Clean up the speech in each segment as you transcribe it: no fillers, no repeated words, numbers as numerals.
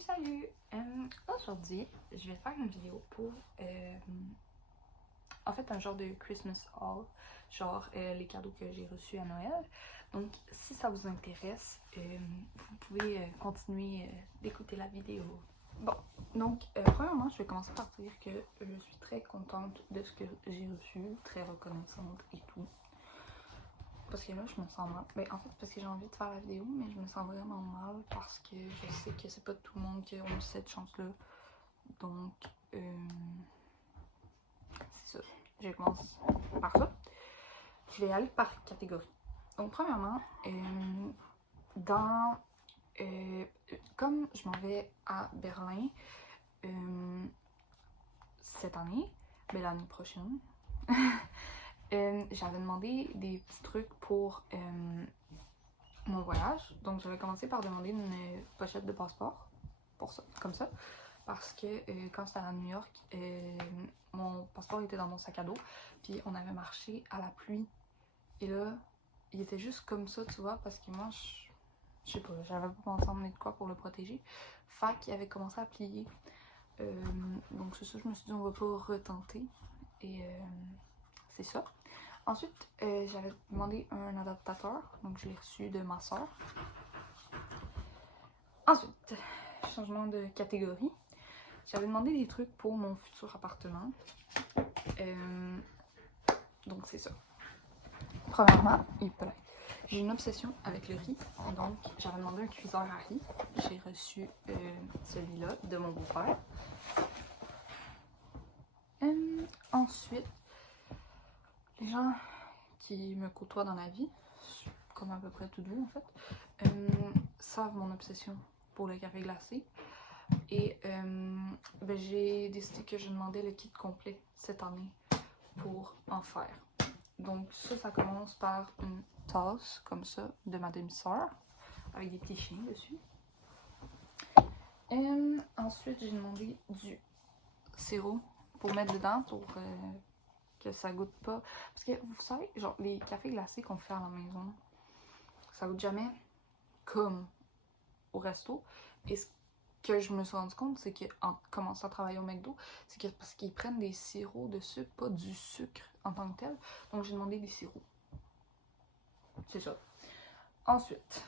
Salut! Aujourd'hui, je vais faire une vidéo pour en fait un genre de Christmas haul, genre les cadeaux que j'ai reçus à Noël. Donc si ça vous intéresse, vous pouvez continuer d'écouter la vidéo. Bon, donc premièrement, je vais commencer par dire que je suis très contente de ce que j'ai reçu, très reconnaissante et tout. Parce que là, je me sens mal. Ben, en fait, parce que j'ai envie de faire la vidéo, mais je me sens vraiment mal parce que je sais que c'est pas tout le monde qui a eu cette chance-là. Donc, c'est ça. Je commence par ça. Je vais aller par catégorie. Donc, premièrement, comme je m'en vais à Berlin cette année, ben l'année prochaine, j'avais demandé des petits trucs pour mon voyage. Donc j'avais commencé par demander une pochette de passeport pour ça, comme ça, parce que quand j'étais à New York, mon passeport était dans mon sac à dos, puis on avait marché à la pluie, et là il était juste comme ça, tu vois, parce que moi je sais pas, j'avais pas pensé emmener de quoi pour le protéger, fait qu'il avait commencé à plier. Donc c'est ça, je me suis dit on va pas retenter, et c'est ça. Ensuite, j'avais demandé un adaptateur, donc je l'ai reçu de ma soeur. Ensuite, changement de catégorie. J'avais demandé des trucs pour mon futur appartement. Donc c'est ça. Premièrement, j'ai une obsession avec le riz, donc j'avais demandé un cuiseur à riz. J'ai reçu celui-là de mon beau-père. Ensuite, les gens qui me côtoient dans la vie, comme à peu près tout vous en fait, savent mon obsession pour le café glacé. Et ben, j'ai décidé que je demandais le kit complet cette année pour en faire. Donc ça commence par une tasse comme ça de ma demi-sœur avec des petits chiens dessus. Ensuite j'ai demandé du sirop pour mettre dedans pour que ça goûte pas. Parce que vous savez, genre les cafés glacés qu'on fait à la maison, ça goûte jamais comme au resto. Et ce que je me suis rendu compte, c'est qu'en commençant à travailler au McDo, c'est que parce qu'ils prennent des sirops de sucre, pas du sucre en tant que tel. Donc j'ai demandé des sirops. C'est ça. Ensuite,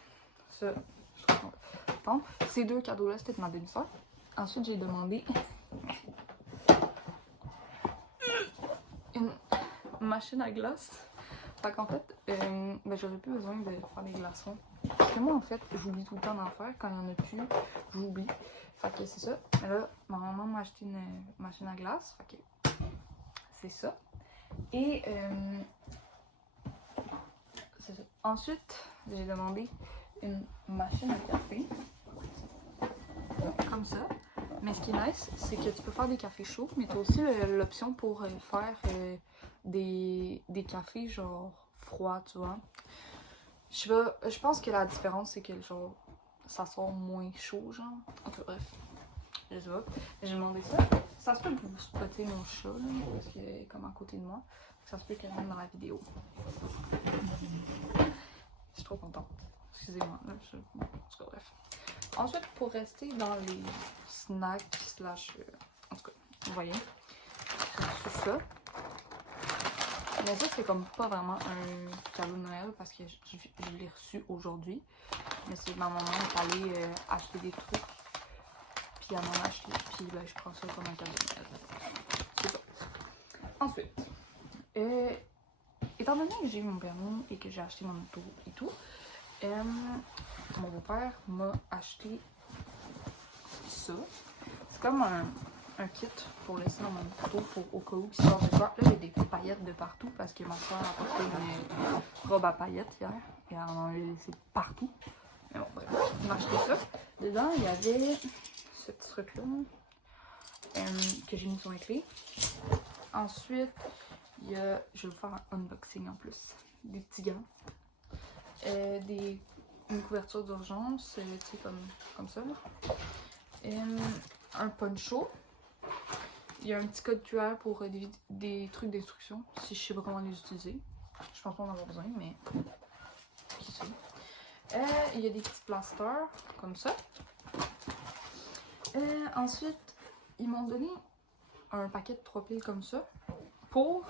ça, je suis trop contente. Ces deux cadeaux-là, c'était de ma demi-sœur. Ensuite, j'ai demandé une machine à glace. Fait qu'en fait, ben, j'aurais plus besoin de faire des glaçons. Parce que moi, en fait, j'oublie tout le temps d'en faire. Quand il n'y en a plus, j'oublie. Fait que c'est ça. Mais là, ma maman m'a acheté une machine à glace. Fait que c'est ça. Et c'est ça. Ensuite, j'ai demandé une machine à café. Comme ça. Mais ce qui est nice, c'est que tu peux faire des cafés chauds, mais tu as aussi l'option pour faire des cafés genre froids, tu vois. Je sais pas, je pense que la différence c'est que genre ça sort moins chaud, genre. En tout cas, bref, je sais pas. J'ai demandé ça. Ça se peut que vous spottez mon chat, là, parce qu'il est comme à côté de moi. Ça se peut qu'il rentre dans la vidéo. Je suis trop contente. Excusez-moi, là, en tout cas, bref. Ensuite, pour rester dans les snacks slash... en tout cas, vous voyez, j'ai reçu ça. Mais ça, c'est comme pas vraiment un cadeau de Noël parce que je l'ai reçu aujourd'hui. Mais c'est ma maman est allée acheter des trucs. Puis elle m'en a acheté. Puis ben, je prends ça comme un cadeau de Noël. C'est ça. Ensuite, étant donné que j'ai eu mon permis et que j'ai acheté mon auto et tout, mon beau-père m'a acheté ça. C'est comme un kit pour laisser dans mon auto pour au cas où il sort de quoi. Là, il y a des paillettes de partout parce que ma soeur a porté une robe à paillettes hier et elle en a laissé partout. Mais bon, bref, il m'a acheté ça. Dedans, il y avait ce petit truc-là que j'ai mis sur les clés. Ensuite, il y a, je vais vous faire un unboxing en plus. Des petits gants. Une couverture d'urgence, tu sais, comme ça. Un poncho. Il y a un petit code QR pour des trucs d'instruction, si je sais pas comment les utiliser. Je pense pas en avoir besoin, mais qui sait. Il y a des petits plasters, comme ça. Ensuite, ils m'ont donné un paquet de 3 piles comme ça pour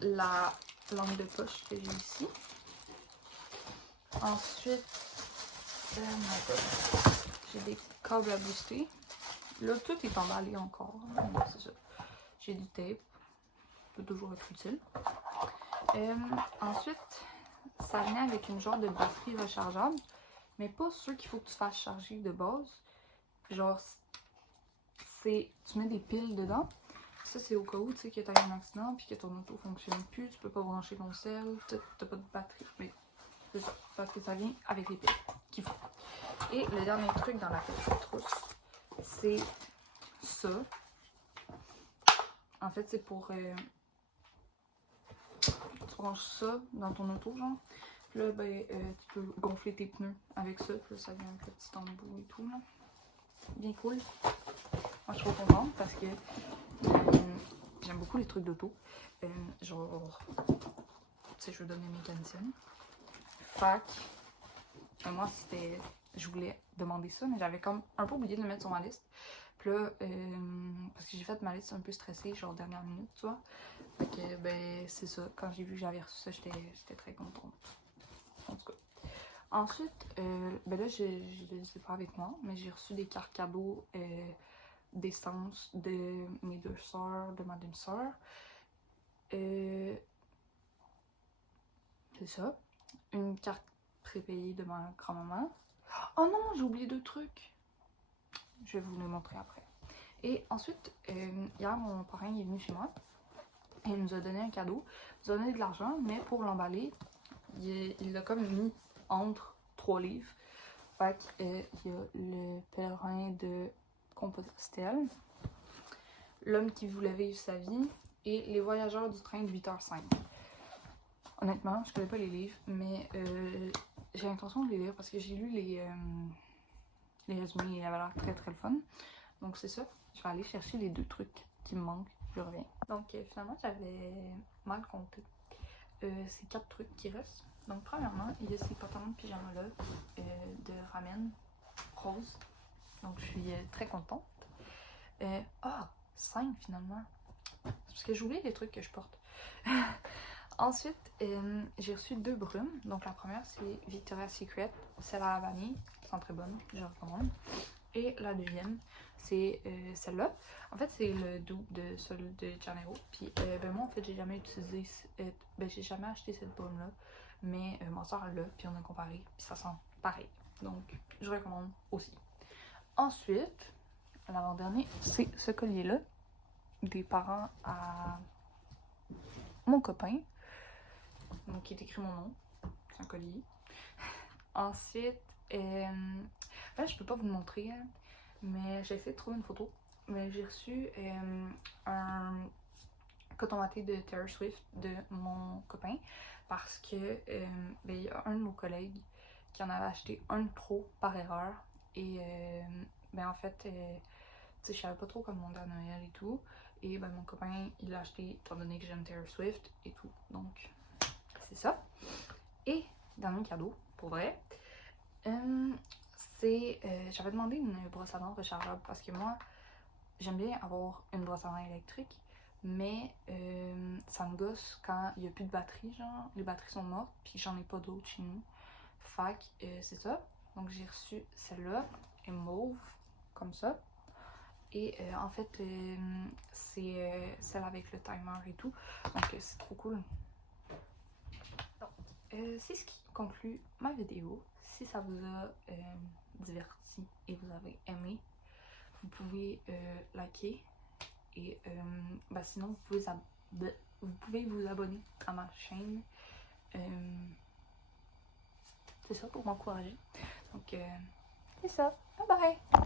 la lampe de poche que j'ai ici. Ensuite, j'ai des câbles à booster. Là, tout est emballé encore. C'est ça. J'ai du tape. Ça peut toujours être utile. Ensuite, ça venait avec une genre de batterie rechargeable. Mais pas sûr qu'il faut que tu fasses charger de base. Genre, tu mets des piles dedans. Ça, c'est au cas où tu sais que tu as un accident puis que ton auto fonctionne plus. Tu peux pas brancher ton sel. Tu n'as pas de batterie. Mais c'est ça. Parce que ça vient avec les piles qu'il faut. Et le dernier truc dans la petite trousse, c'est ça. En fait, c'est pour... tu branches ça dans ton auto, genre. Puis là, ben, tu peux gonfler tes pneus avec ça. Puis là, ça vient avec le petit embout et tout, là. Bien cool. Moi, je suis trop contente parce que j'aime beaucoup les trucs d'auto. Genre, tu sais, je veux devenir mécanicienne. Fait que, moi, c'était... Je voulais demander ça, mais j'avais comme un peu oublié de le mettre sur ma liste. Puis là, parce que j'ai fait ma liste un peu stressée, genre dernière minute, tu vois. Fait que, ben, c'est ça. Quand j'ai vu que j'avais reçu ça, j'étais très contente. En tout cas. Ensuite, ben là, je les ai pas avec moi, mais j'ai reçu des cartes cadeaux d'essence de mes 2 sœurs, de ma demi-sœur. C'est ça. Une carte prépayée de ma grand-maman. Oh non, j'ai oublié 2 trucs. Je vais vous les montrer après. Et ensuite, hier, mon parrain est venu chez moi. Et il nous a donné un cadeau. Il nous a donné de l'argent, mais pour l'emballer, il l'a comme mis entre 3 livres. Fait qu'il y a le pèlerin de Compostelle, L'homme qui voulait vivre sa vie et Les voyageurs du train de 8h05. Honnêtement, je connais pas les livres, mais j'ai l'intention de les lire parce que j'ai lu les résumés et il avait l'air très très le fun. Donc c'est ça, je vais aller chercher les 2 trucs qui me manquent, je reviens. Donc finalement, j'avais mal compté. C'est 4 trucs qui restent. Donc premièrement, il y a ces pantalons de pyjama là de ramen rose. Donc je suis très contente. 5 finalement. Parce que j'oublie les trucs que je porte. Ensuite, j'ai reçu 2 brumes. Donc la première, c'est Victoria's Secret, celle à la vanille. Elles sont très bonnes, je recommande. Et la deuxième, c'est celle-là. En fait, c'est le double de celle de Janeiro. Puis ben moi, en fait, j'ai jamais utilisé... j'ai jamais acheté cette brume-là. Mais ma soeur l'a, puis on a comparé. Puis ça sent pareil. Donc, je recommande aussi. Ensuite, l'avant-dernier, c'est ce collier-là. Des parents à mon copain. Donc, il est écrit mon nom. C'est un collier. Ensuite, là, je peux pas vous le montrer, hein, mais j'ai essayé de trouver une photo. Mais j'ai reçu un coton watté de Taylor Swift de mon copain parce que ben, il y a un de nos collègues qui en avait acheté un de trop par erreur. Et ben, en fait, tu sais, je savais pas trop comment demander à Noël et tout. Et ben, mon copain, il l'a acheté étant donné que j'aime Taylor Swift et tout. Donc, c'est ça. Et dernier cadeau, pour vrai, c'est... j'avais demandé une brosse à dents rechargeable parce que moi, j'aime bien avoir une brosse à dents électrique, mais ça me gosse quand il n'y a plus de batterie, genre, les batteries sont mortes, puis j'en ai pas d'autres chez nous. Fait que c'est ça. Donc j'ai reçu celle-là, et mauve, comme ça. Et en fait, c'est celle avec le timer et tout. Donc c'est trop cool. C'est ce qui conclut ma vidéo. Si ça vous a diverti et vous avez aimé, vous pouvez liker. Et bah sinon, vous pouvez vous abonner à ma chaîne. C'est ça pour m'encourager. Donc, c'est ça. Bye bye!